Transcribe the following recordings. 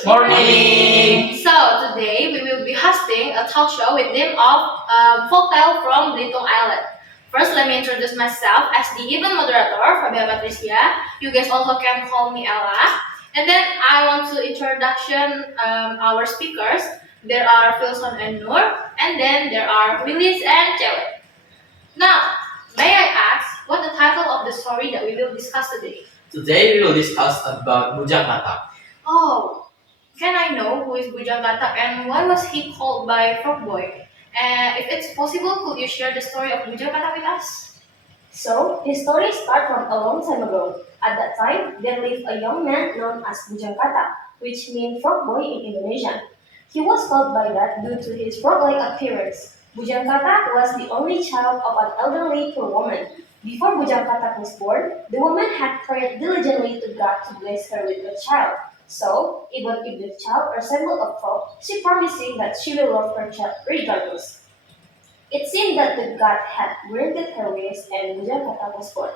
Morning! So today we will be hosting a talk show with name of Folktale from Belitung Island. First, let me introduce myself as the event moderator, Fabia Patricia. You guys also can call me Ella. And then I want to introduction our speakers. There are Filson and Nur, and then there are Willis and Cewek. Now, may I ask what the title of the story that we will discuss today? Today we will discuss about Bujang Katak. Oh, can I know who is Bujang Katak and why was he called by Frog Boy? And if it's possible, could you share the story of Bujang Katak with us? So, his story starts from a long time ago. At that time, there lived a young man known as Bujang Katak, which means frog boy in Indonesian. He was called by that due to his frog-like appearance. Bujang Katak was the only child of an elderly poor woman. Before Bujang Katak was born, the woman had prayed diligently to God to bless her with a child. So, even if the child resembled a frog, she promising that she will love her child regardless. It seemed that the god had granted her wish and Bujang Katak was born.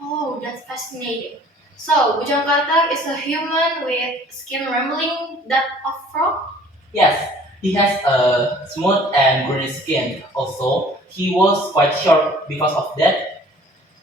Oh, that's fascinating. So, Bujang Katak is a human with skin resembling that of frog? Yes, he has a smooth and greenish skin. Also, he was quite short because of that.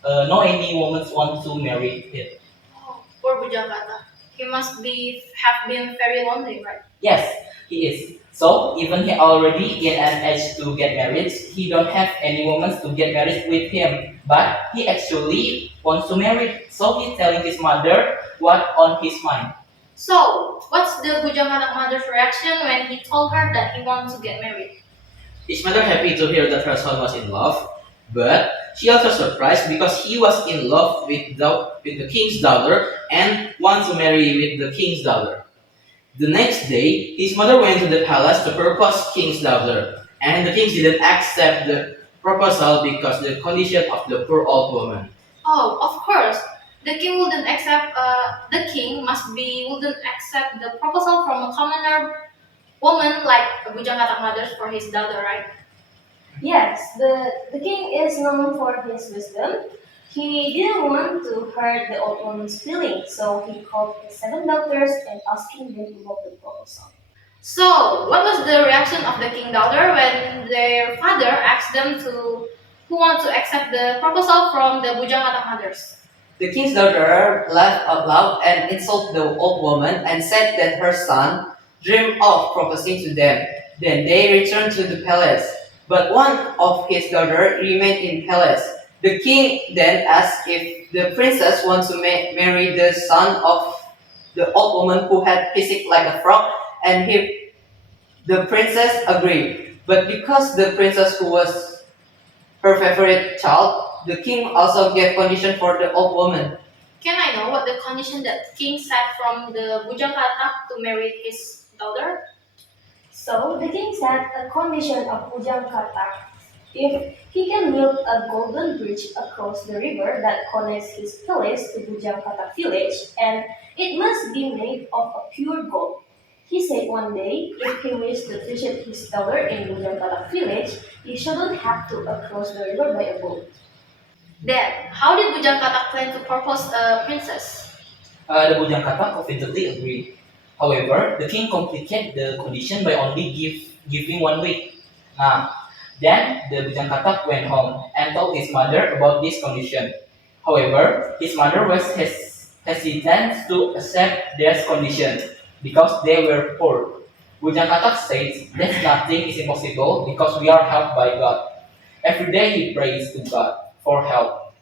No any women want to marry him. Oh, poor Bujang Katak. He must be have been very lonely, right? Yes, he is. So even he already in an age to get married, he don't have any women to get married with him. But he actually wants to marry. So he's telling his mother what on his mind. So, what's the Bujang Katak mother's reaction when he told her that he wants to get married? His mother happy to hear that her son was in love, but she also surprised because he was in love with the king's daughter and wants to marry with the king's daughter. The next day, his mother went to the palace to propose king's daughter, and the king didn't accept the proposal because the condition of the poor old woman. Oh, of course. The king wouldn't accept. The king must be wouldn't accept the proposal from a commoner woman like Bujang Katak mothers for his daughter, right? Yes, the king is known for his wisdom. He didn't want to hurt the old woman's feelings, so he called his seven daughters and asking them to vote the proposal. So, what was the reaction of the king daughter when their father asked them to who want to accept the proposal from the Bujang Katak mothers? The king's daughter laughed out loud and insulted the old woman and said that her son dreamed of proposing to them. Then they returned to the palace. But one of his daughters remained in palace. The king then asked if the princess wants to marry the son of the old woman who had physique like a frog, and the princess agreed. But because the princess who was her favorite child, the king also gave condition for the old woman. Can I know what the condition that king set from the Bujang Katak to marry his daughter? So the king set a condition of Bujang Katak. If he can build a golden bridge across the river that connects his palace to Bujang Katak village, and it must be made of a pure gold. He said one day, if he wished to visit his daughter in Bujang Katak village, he shouldn't have to cross the river by a boat. Then, how did Bujang Katak plan to propose a princess? The Bujang Katak confidently agreed. However, the king complicated the condition by only giving 1 week. Then the Bujang Katak went home and told his mother about this condition. However, his mother was hesitant to accept their condition because they were poor. Bujang Katak says that nothing is impossible because we are helped by God. Every day he prays to God for help.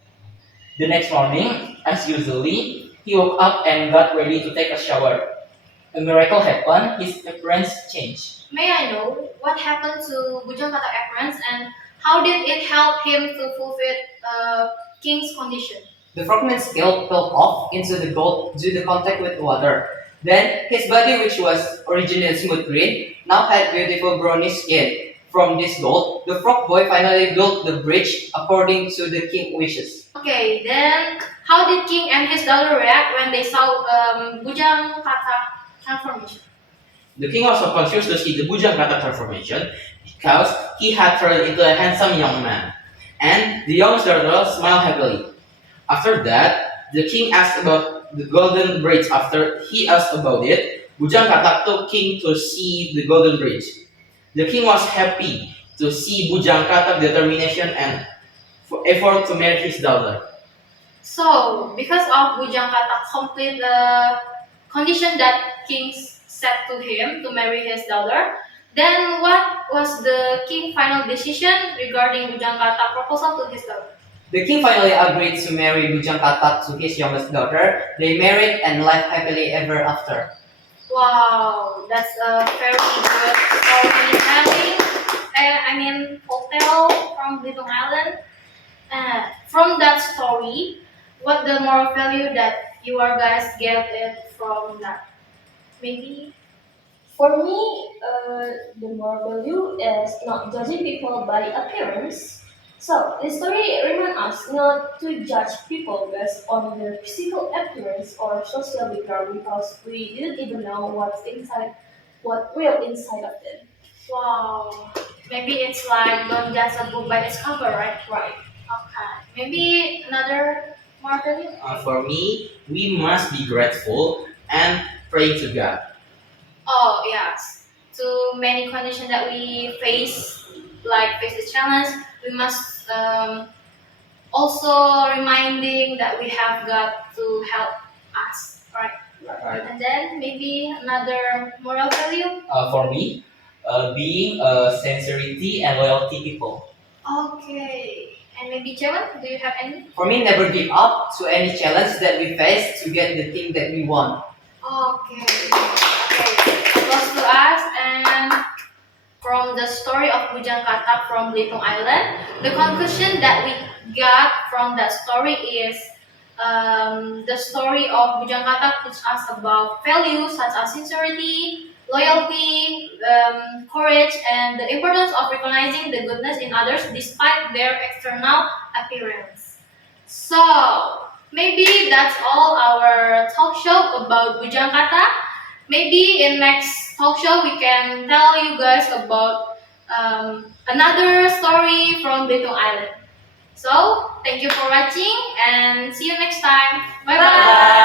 The next morning, as usually, he woke up and got ready to take a shower. A miracle happened, his appearance changed. May I know what happened to Bujang Katak appearance and how did it help him to fulfill king's condition? The frogman's scale fell off into the gold due to contact with water. Then his body, which was originally smooth green, now had beautiful brownish skin. From this gold, the frog boy finally built the bridge according to the king's wishes. Okay, then how did king and his daughter react when they saw Bujang Katak transformation? The king was so confused to see the Bujang Katak transformation because he had turned into a handsome young man. And the young daughter smiled happily. After that, the king asked about the golden bridge. After he asked about it, Bujang Katak took king to see the golden bridge. The king was happy to see Bujang Katak's determination and effort to marry his daughter. So, because of Bujang Katak complete the condition that king set to him to marry his daughter, then what was the king final decision regarding Bujang Katak proposal to his daughter? The king finally agreed to marry Bujang Katak to his youngest daughter. They married and lived happily ever after. Wow, that's a very good storytelling. Folktale from Belitung Island. From that story, what the moral value that you are guys get it from that? Maybe. For me, the moral value is not judging people by appearance. So, this story reminds us not to judge people based on their physical appearance or social background because we didn't even know what's inside, what real inside of them. Wow. Maybe it's like don't judge a book by its cover, right? Right. Okay. Maybe another moral value. For me, we must be grateful and pray to God. Oh yes. To many conditions that we face, like face the challenge, we must also reminding that we have God to help us, right? Right. And then maybe another moral value. For me, being sincerity and loyalty people. Okay. And maybe Jawan, do you have any? For me, never give up to any challenge that we face to get the thing that we want. Okay. Okay. Close to us and from the story of Bujang Katak from Belitung Island, the conclusion that we got from that story is the story of Bujang Katak teaches us about values such as sincerity, loyalty, courage, and the importance of recognizing the goodness in others despite their external appearance. So, maybe that's all our talk show about Bujang Katak. Maybe in next talk show we can tell you guys about another story from Belitung Island. So, thank you for watching and see you next time. Bye bye.